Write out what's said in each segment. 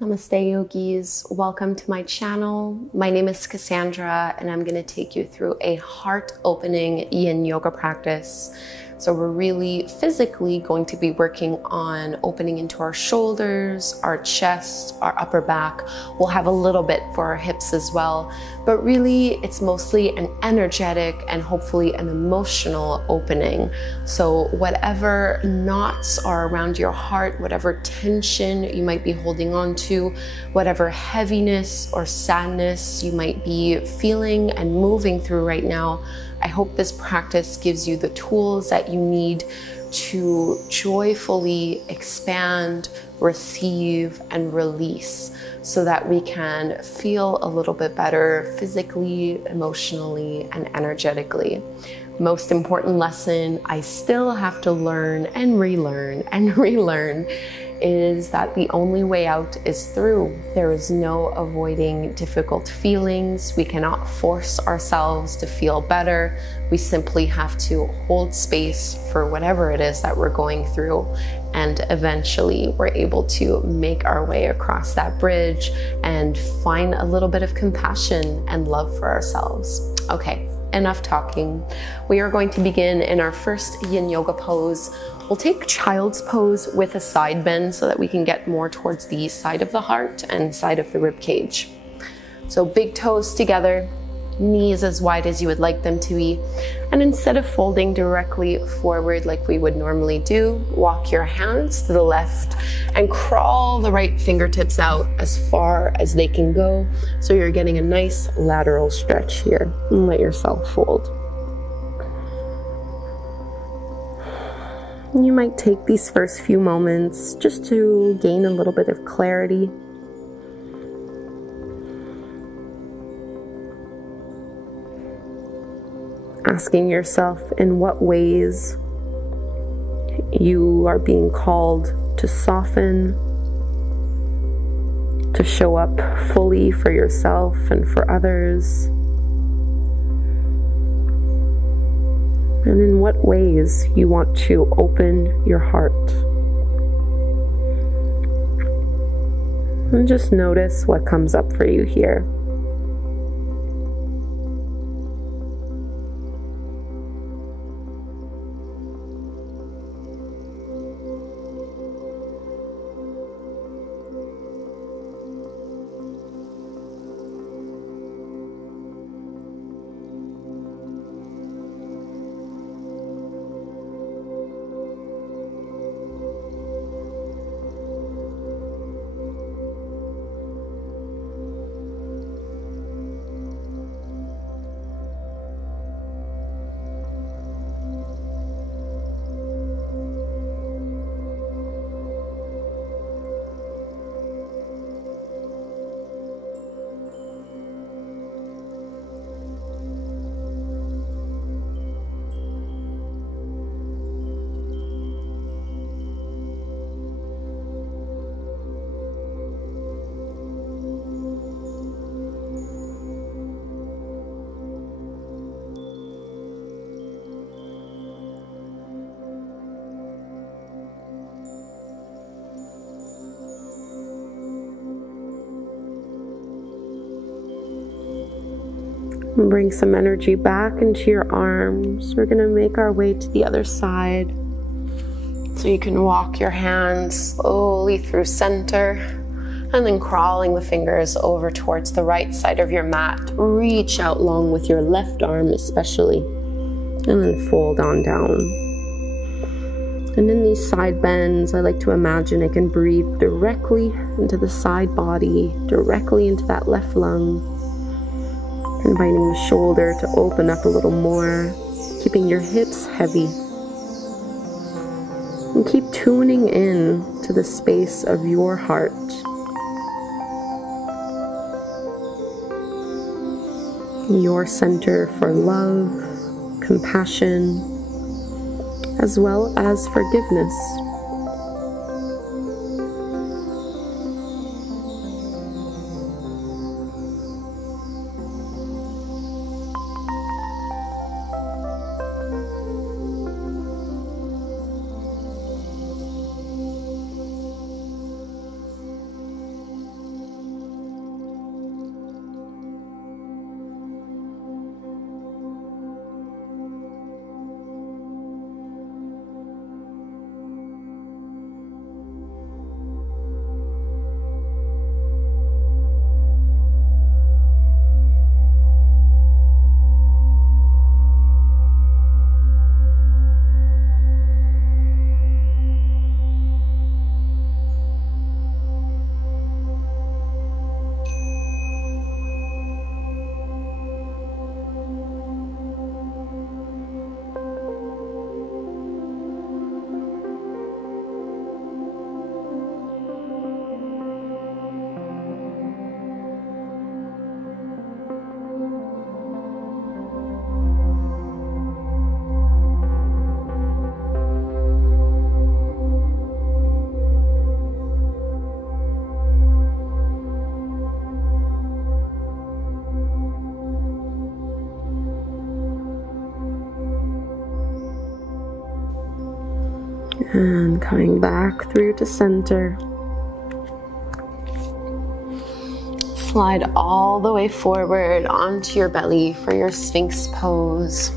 Namaste yogis, welcome to my channel. My name is Kassandra and I'm going to take you through a heart-opening Yin Yoga practice. So we're really physically going to be working on opening into our shoulders, our chest, our upper back. We'll have a little bit for our hips as well, but really it's mostly an energetic and hopefully an emotional opening. So whatever knots are around your heart, whatever tension you might be holding on to, whatever heaviness or sadness you might be feeling and moving through right now, I hope this practice gives you the tools that you need to joyfully expand, receive, and release so that we can feel a little bit better physically, emotionally, and energetically. Most important lesson I still have to learn and relearn is that the only way out is through. There is no avoiding difficult feelings. We cannot force ourselves to feel better. We simply have to hold space for whatever it is that we're going through. And eventually we're able to make our way across that bridge and find a little bit of compassion and love for ourselves. Okay, enough talking. We are going to begin in our first Yin Yoga pose. We'll take child's pose with a side bend so that we can get more towards the side of the heart and side of the rib cage. So big toes together, knees as wide as you would like them to be. And instead of folding directly forward like we would normally do, walk your hands to the left and crawl the right fingertips out as far as they can go. So you're getting a nice lateral stretch here. And let yourself fold. You might take these first few moments just to gain a little bit of clarity. Asking yourself in what ways you are being called to soften, to show up fully for yourself and for others. And in what ways you want to open your heart. And just notice what comes up for you here. Bring some energy back into your arms. We're going to make our way to the other side. So you can walk your hands slowly through center and then crawling the fingers over towards the right side of your mat. Reach out long with your left arm especially, and then fold on down. And in these side bends, I like to imagine I can breathe directly into the side body, directly into that left lung. Inviting the shoulder to open up a little more, keeping your hips heavy. And keep tuning in to the space of your heart. Your center for love, compassion, as well as forgiveness. And coming back through to center. Slide all the way forward onto your belly for your Sphinx pose.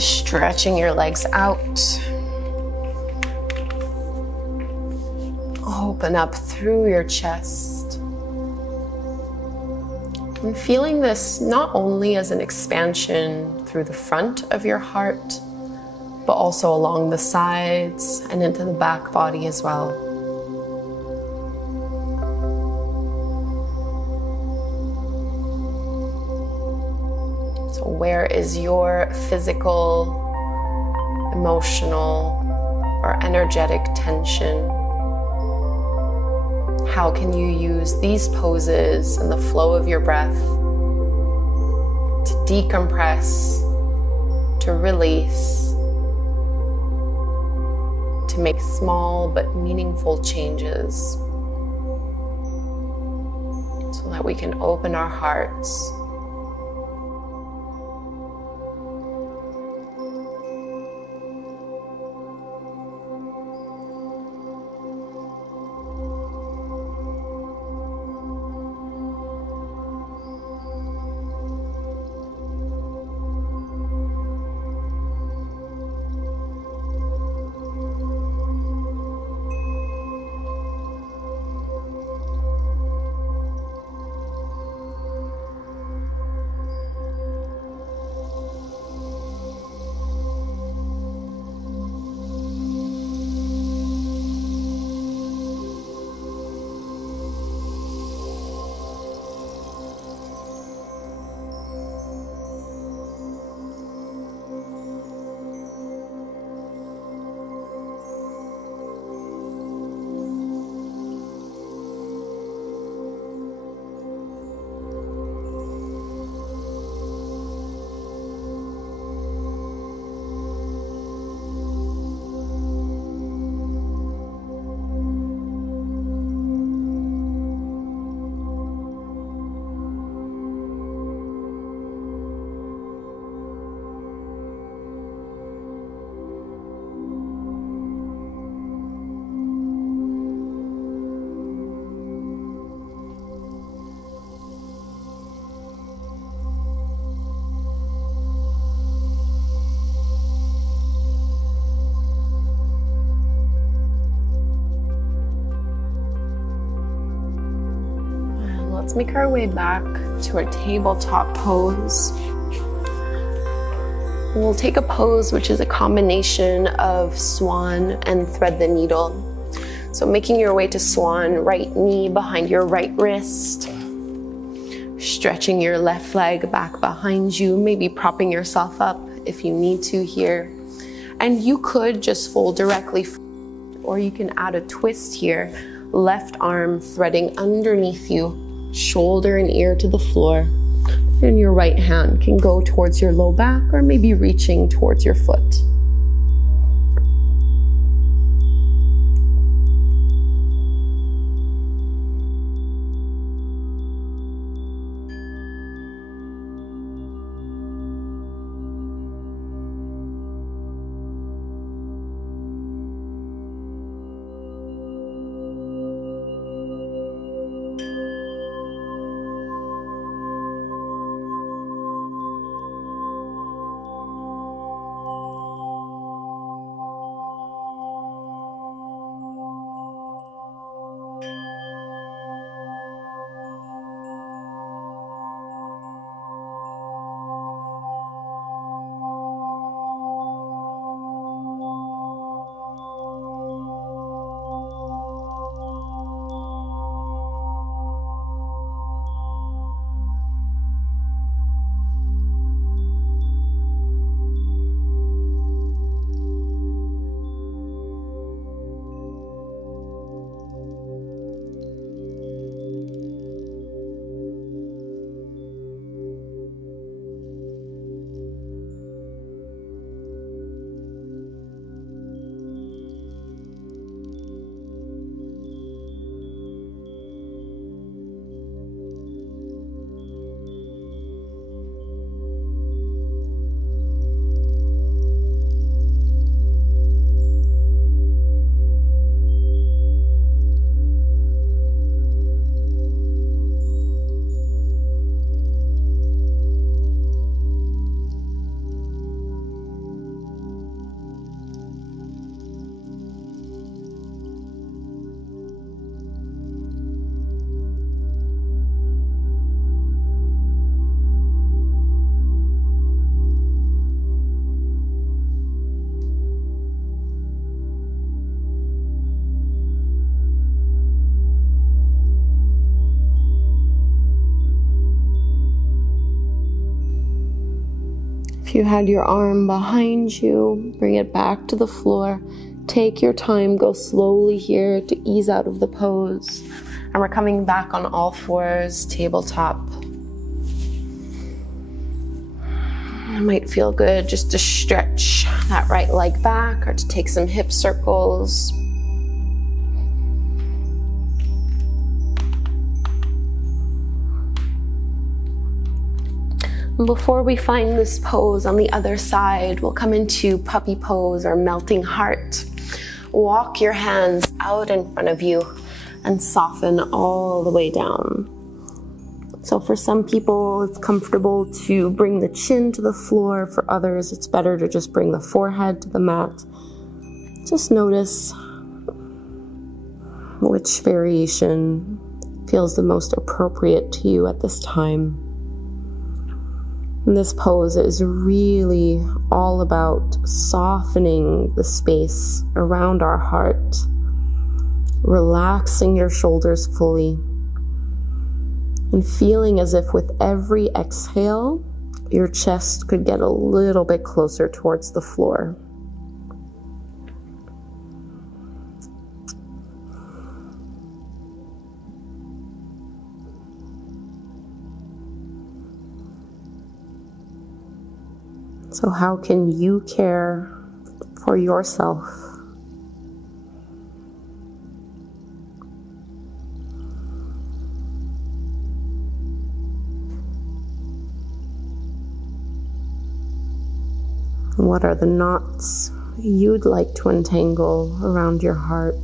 Stretching your legs out. Open up through your chest. And feeling this not only as an expansion through the front of your heart, but also along the sides and into the back body as well. So where is your physical, emotional, or energetic tension? How can you use these poses and the flow of your breath to decompress, to release, to make small but meaningful changes so that we can open our hearts. Let's make our way back to our tabletop pose. We'll take a pose which is a combination of swan and thread the needle. So making your way to swan, right knee behind your right wrist, stretching your left leg back behind you, maybe propping yourself up if you need to here. And you could just fold directly forward, or you can add a twist here, left arm threading underneath you, shoulder and ear to the floor, and your right hand can go towards your low back or maybe reaching towards your foot. If you had your arm behind you, bring it back to the floor. Take your time, go slowly here to ease out of the pose. And we're coming back on all fours, tabletop. It might feel good just to stretch that right leg back or to take some hip circles. Before we find this pose on the other side, we'll come into puppy pose or melting heart. Walk your hands out in front of you and soften all the way down. So for some people, it's comfortable to bring the chin to the floor. For others, it's better to just bring the forehead to the mat. Just notice which variation feels the most appropriate to you at this time. And this pose is really all about softening the space around our heart, relaxing your shoulders fully, and feeling as if with every exhale, your chest could get a little bit closer towards the floor. So how can you care for yourself? What are the knots you'd like to untangle around your heart?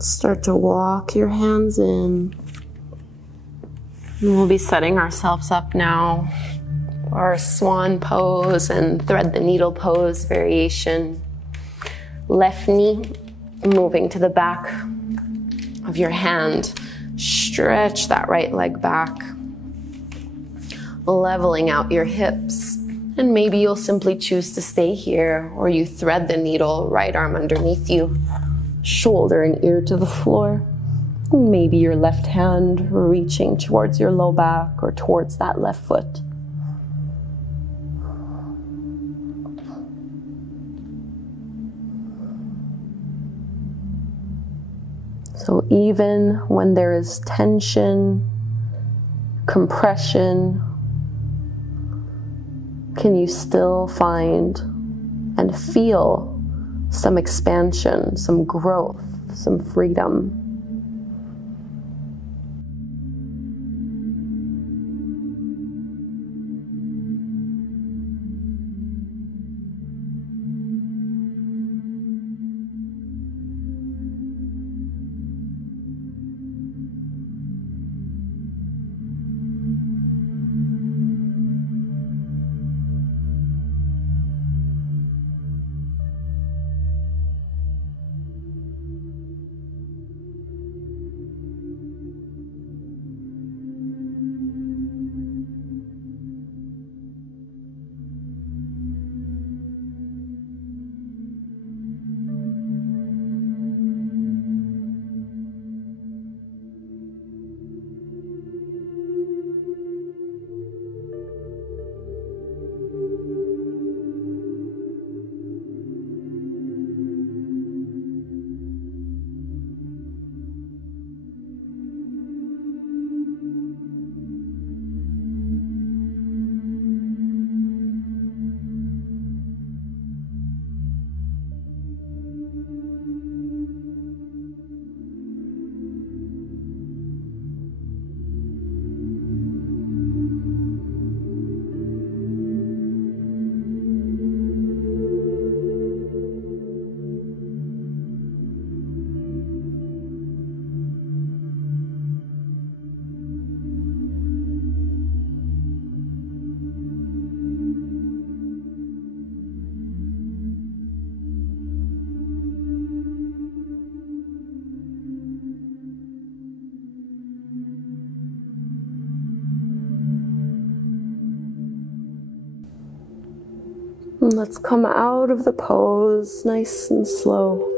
Start to walk your hands in. And we'll be setting ourselves up now for our swan pose and thread the needle pose variation. Left knee moving to the back of your hand. Stretch that right leg back. Leveling out your hips. And maybe you'll simply choose to stay here, or you thread the needle, right arm underneath you. Shoulder and ear to the floor. Maybe your left hand reaching towards your low back or towards that left foot. So even when there is tension, compression, can you still find and feel some expansion, some growth, some freedom? And let's come out of the pose nice and slow.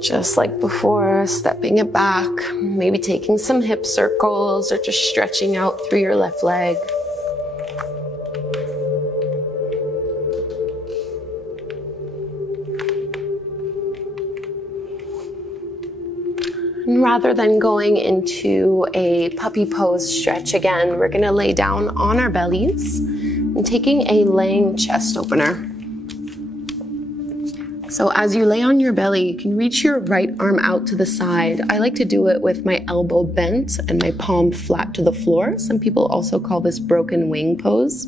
Just like before, stepping it back, maybe taking some hip circles or just stretching out through your left leg. And rather than going into a puppy pose stretch again, we're gonna lay down on our bellies and taking a laying chest opener. So as you lay on your belly, you can reach your right arm out to the side. I like to do it with my elbow bent and my palm flat to the floor. Some people also call this broken wing pose.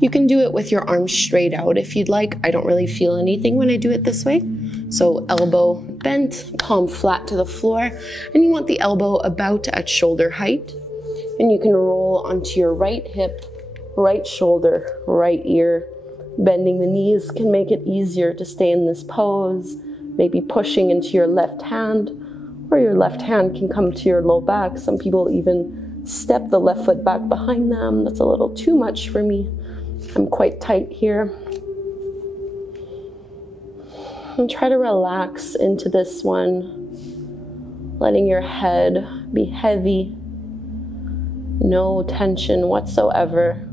You can do it with your arms straight out if you'd like. I don't really feel anything when I do it this way. So elbow bent, palm flat to the floor, and you want the elbow about at shoulder height. And you can roll onto your right hip, right shoulder, right ear. Bending the knees can make it easier to stay in this pose, maybe pushing into your left hand, or your left hand can come to your low back. Some people even step the left foot back behind them. That's a little too much for me. I'm quite tight here. And try to relax into this one, letting your head be heavy, no tension whatsoever.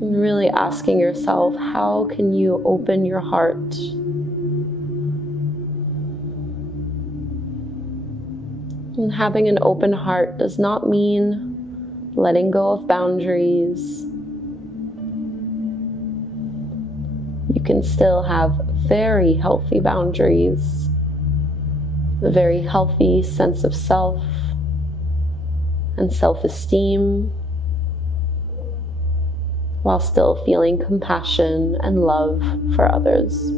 And really asking yourself, how can you open your heart? And having an open heart does not mean letting go of boundaries. You can still have very healthy boundaries, a very healthy sense of self and self-esteem, while still feeling compassion and love for others.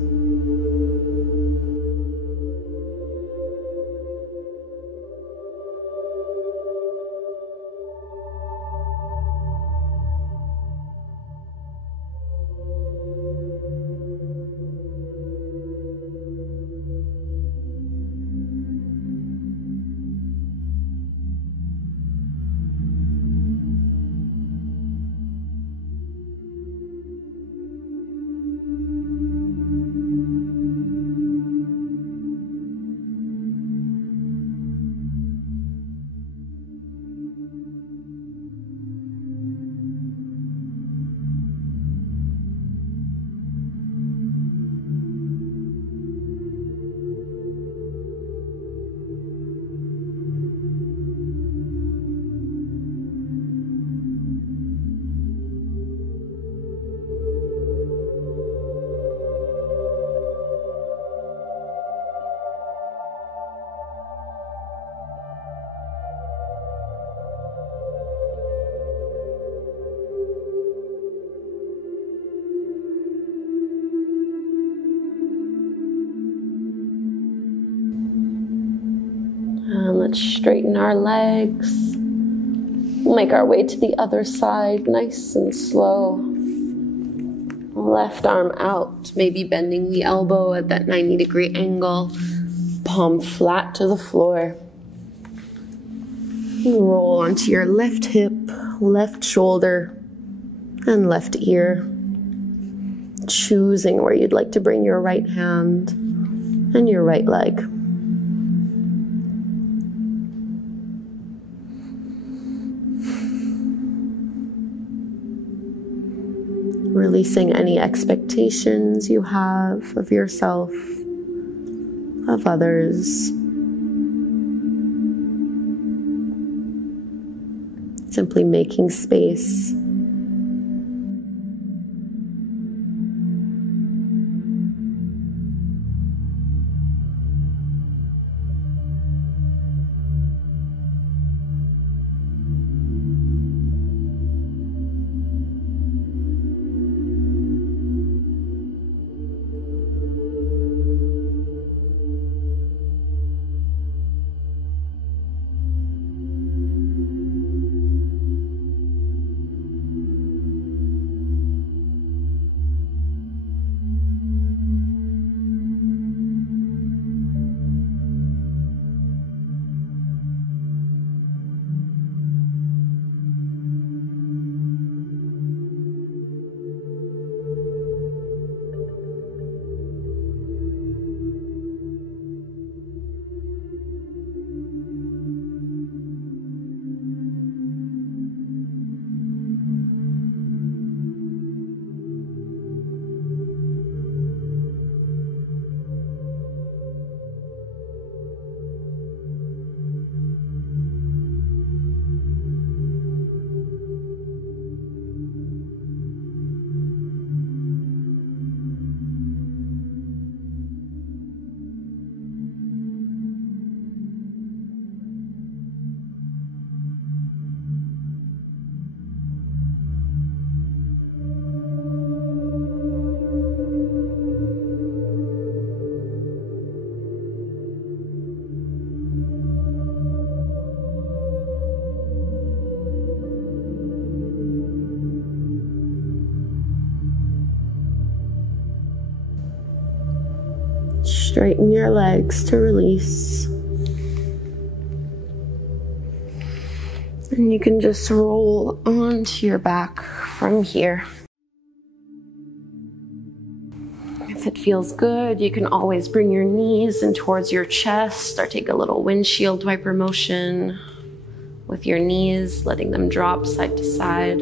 And let's straighten our legs. We'll make our way to the other side, nice and slow. Left arm out, maybe bending the elbow at that 90-degree angle. Palm flat to the floor. Roll onto your left hip, left shoulder, and left ear. Choosing where you'd like to bring your right hand and your right leg. Releasing any expectations you have of yourself, of others. Simply making space. Straighten your legs to release. And you can just roll onto your back from here. If it feels good, you can always bring your knees in towards your chest or take a little windshield wiper motion with your knees, letting them drop side to side.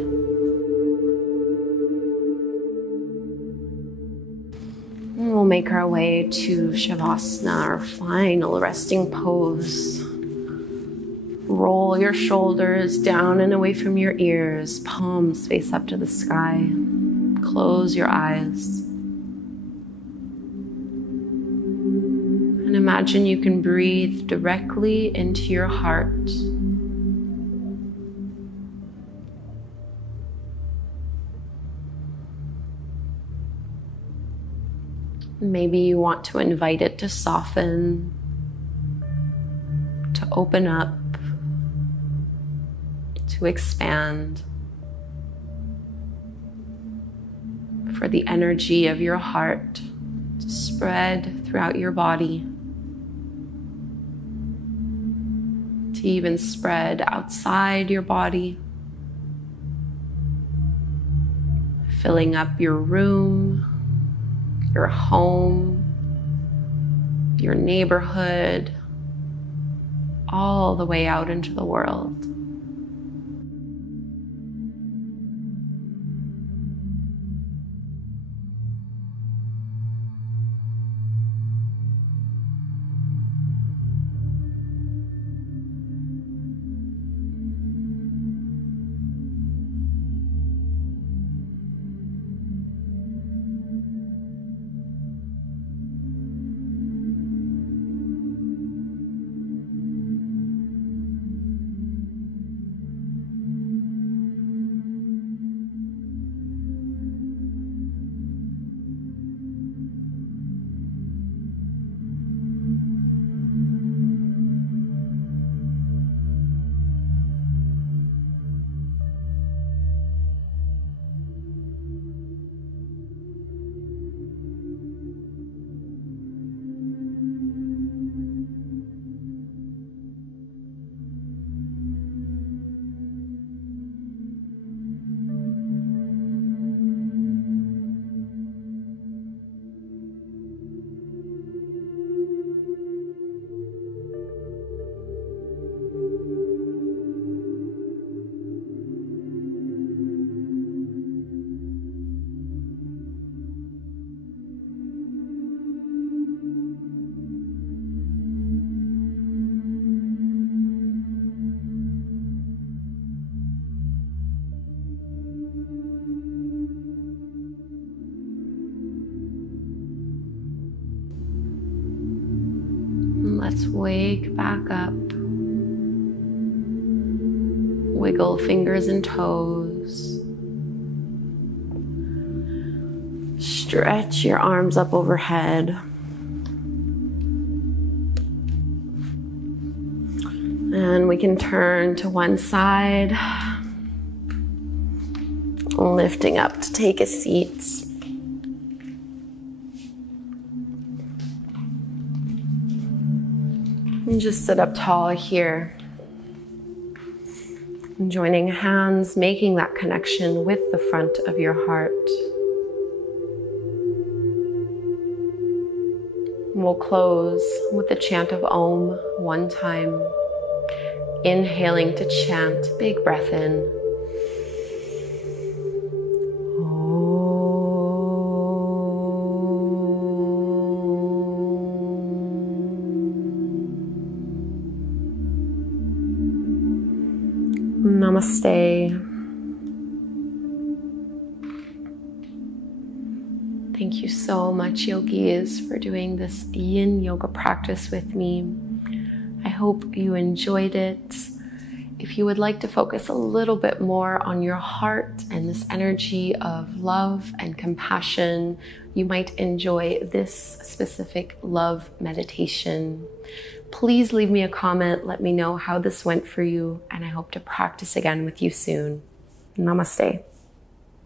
And we'll make our way to Shavasana, our final resting pose. Roll your shoulders down and away from your ears, palms face up to the sky. Close your eyes. And imagine you can breathe directly into your heart. Maybe you want to invite it to soften, to open up, to expand, for the energy of your heart to spread throughout your body, to even spread outside your body, filling up your room, your home, your neighborhood, all the way out into the world. Let's wake back up. Wiggle fingers and toes. Stretch your arms up overhead. And we can turn to one side, lifting up to take a seat. And just sit up tall here. And joining hands, making that connection with the front of your heart. We'll close with the chant of Om one time. Inhaling to chant, big breath in. Namaste. Thank you so much, yogis, for doing this Yin Yoga practice with me. I hope you enjoyed it. If you would like to focus a little bit more on your heart and this energy of love and compassion, you might enjoy this specific love meditation. Please leave me a comment. Let me know how this went for you, and I hope to practice again with you soon. Namaste.